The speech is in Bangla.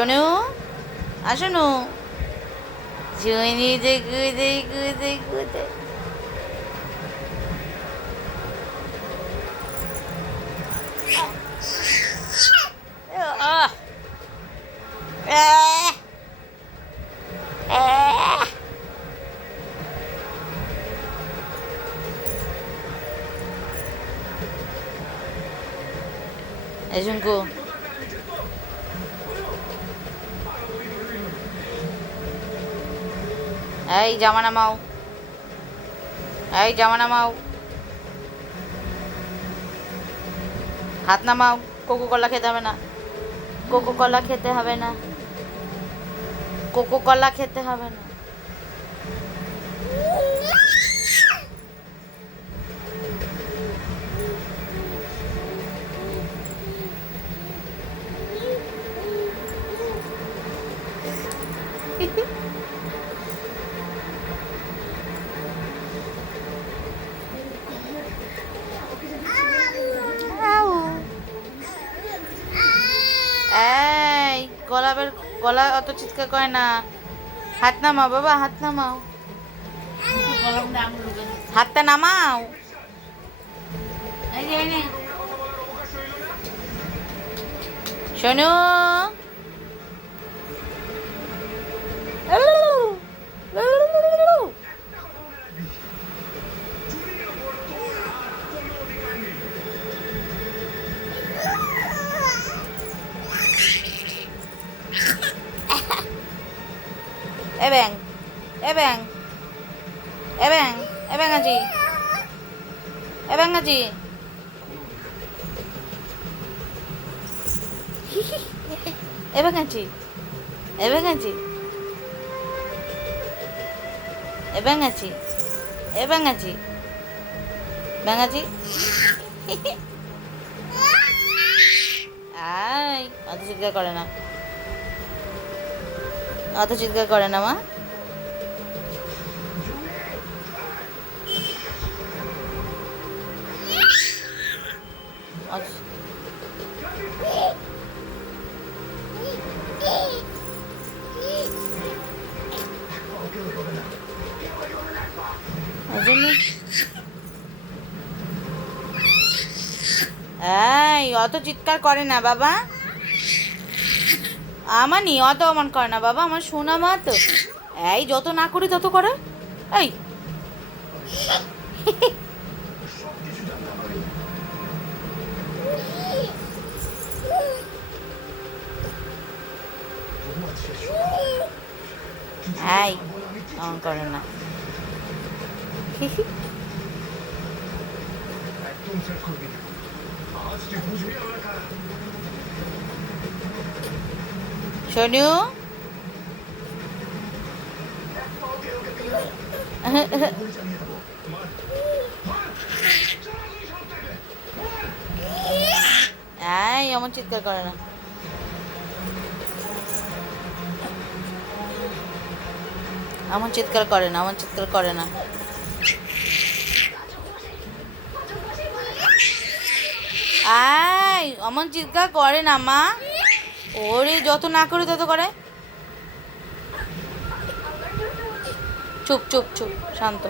শোনো, আসোনো জুনি যে গুদে গুদে গুদে। আহ এই শুনকু, এই জামা নামাও, এই জামা নামাও, হাত নামাও। কোকো কলা খেতে হবে না, কোকো কলা খেতে হবে না, কোকো কলা খেতে হবে না। এই গলা বের, গলা অত চিৎকার করে না। হাত নামাও বাবা, হাত নামাও, হাতটা নামাও। শোনো, ebeng ebeng ebeng ebeng aji, ebeng aji, ebeng aji, ebeng aji, ebeng aji, ebeng aji, ebeng aji। I অত চিৎকার করে না, অত চিৎকার করে না মা। এই অত চিৎকার করে না বাবা, আমার নি অত অমন করে না বাবা, আমার শোনা মা তো। এই যত না করি তত করে। এই এই অমন করে না। শোনু, এই এমন চিৎকার করে না, এমন চিৎকার করে না, এমন চিৎকার করে না। আই অমন চিৎকার করে না মা, ওরে যত না করে তত করে। চুপ চুপ চুপ, শান্ত।